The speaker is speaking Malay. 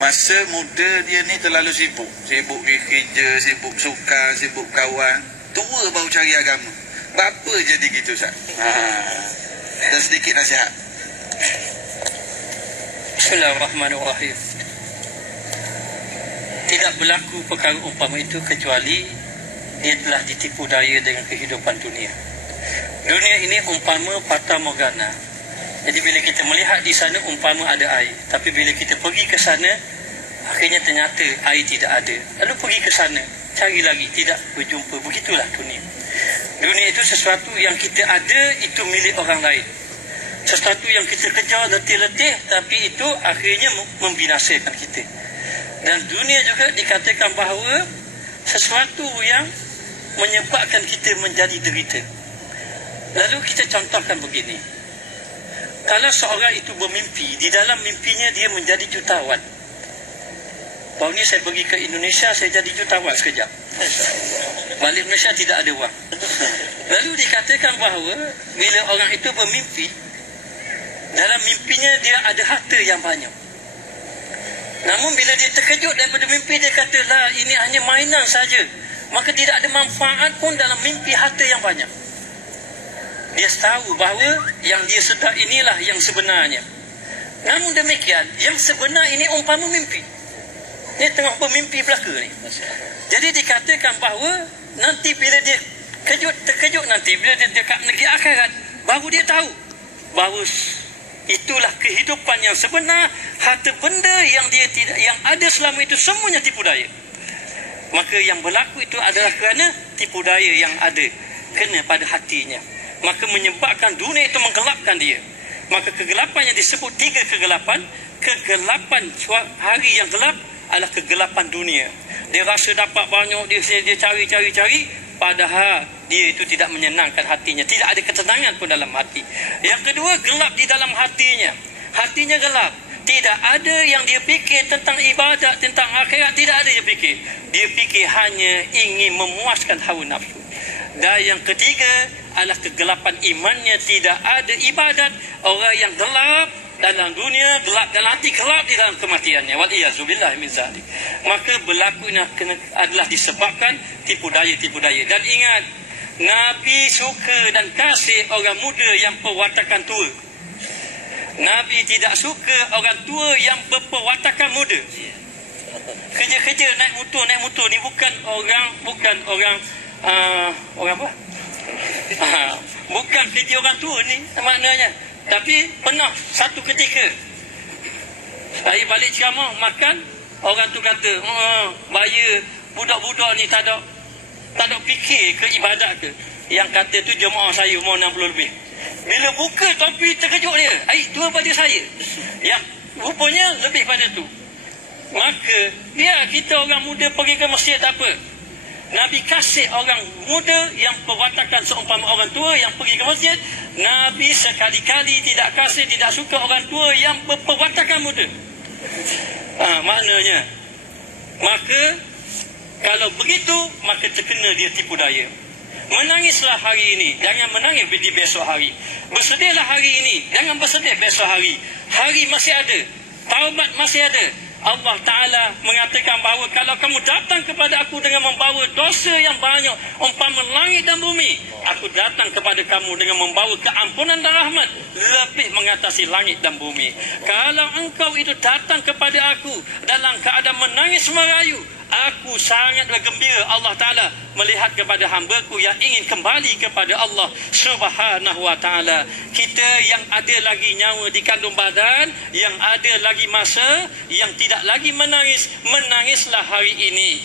Masa muda dia ni terlalu sibuk. Sibuk kerja, sibuk sukan, sibuk kawan. Tua baru cari agama. Bapa jadi gitu, Ustaz? Dan sedikit nasihat. Bismillahirrahmanirrahim. Tidak berlaku perkara umpama itu kecuali dia telah ditipu daya dengan kehidupan dunia. Dunia ini umpama fata morgana. Jadi bila kita melihat di sana umpama ada air, tapi bila kita pergi ke sana akhirnya ternyata air tidak ada. Lalu pergi ke sana, cari lagi, tidak berjumpa. Begitulah dunia. Dunia itu sesuatu yang kita ada, itu milik orang lain. Sesuatu yang kita kejar letih-letih, tapi itu akhirnya membinasakan kita. Dan dunia juga dikatakan bahawa sesuatu yang menyebabkan kita menjadi derita. Lalu kita contohkan begini. Kalau seorang itu bermimpi, di dalam mimpinya dia menjadi jutawan. Baru ni saya pergi ke Indonesia, saya jadi jutawan sekejap. Balik Malaysia tidak ada wang. Lalu dikatakan bahawa bila orang itu bermimpi, dalam mimpinya dia ada harta yang banyak. Namun bila dia terkejut daripada mimpi, dia kata, lah ini hanya mainan saja. Maka tidak ada manfaat pun dalam mimpi harta yang banyak. Dia tahu bahawa yang dia sedar inilah yang sebenarnya. Namun demikian, yang sebenar ini umpama mimpi. Dia tengah bermimpi belaka ni. Jadi dikatakan bahawa nanti bila dia terkejut nanti, bila dia dekat negeri akhirat, baru dia tahu bahawa itulah kehidupan yang sebenar. Harta benda yang dia tidak, yang ada selama itu semuanya tipu daya. Maka yang berlaku itu adalah kerana tipu daya yang ada kena pada hatinya. Maka menyebabkan dunia itu menggelapkan dia. Maka kegelapan yang disebut 3 kegelapan. Kegelapan hari yang gelap adalah kegelapan dunia. Dia rasa dapat banyak, dia cari. Padahal dia itu tidak menyenangkan hatinya. Tidak ada ketenangan pun dalam hati. Yang kedua, gelap di dalam hatinya. Hatinya gelap. Tidak ada yang dia fikir tentang ibadat, tentang akhirat. Tidak ada yang fikir. Dia fikir hanya ingin memuaskan hawa nafsu. Dan yang ketiga adalah kegelapan imannya. Tidak ada ibadat. Orang yang gelap dalam dunia, gelap dalam hati, gelap di dalam kematiannya. Waliyazubillah min zalik. Maka berlaku adalah disebabkan tipu daya. Dan ingat, Nabi suka dan kasih orang muda yang perwatakan tua. Nabi tidak suka orang tua yang berperwatakan muda. Kerja-kerja naik motor ni bukan orang apa? Bukan kerja orang tua ni maknanya. Tapi pernah satu ketika saya balik ceramah makan, orang tu kata, bahaya budak-budak ni tak ada fikir ke ibadat ke. Yang kata tu jemaah saya umur 60 lebih. Bila buka topi terkejut dia, tua pada saya. Yang rupanya lebih pada tu. Maka kita orang muda pergi ke masjid tak apa. Nabi kasih orang muda yang perwatakan seumpama orang tua yang pergi ke masjid. Nabi sekali-kali tidak kasih, tidak suka orang tua yang berperwatakan muda. Maknanya, maka kalau begitu, maka terkena dia tipu daya. Menangislah hari ini, jangan menangis di besok hari. Bersedihlah hari ini, jangan bersedih besok hari. Hari masih ada, taubat masih ada. Allah Ta'ala mengatakan bahawa kalau kamu datang kepada aku dengan membawa dosa yang banyak, umpama langit dan bumi, aku datang kepada kamu dengan membawa keampunan dan rahmat lebih mengatasi langit dan bumi. Kalau engkau itu datang kepada aku dalam keadaan menangis merayu, aku sangat bergembira Allah Ta'ala melihat kepada hamba-Ku yang ingin kembali kepada Allah Subhanahu Wa Ta'ala. Kita yang ada lagi nyawa di kandung badan, yang ada lagi masa, yang tidak lagi menangis, menangislah hari ini.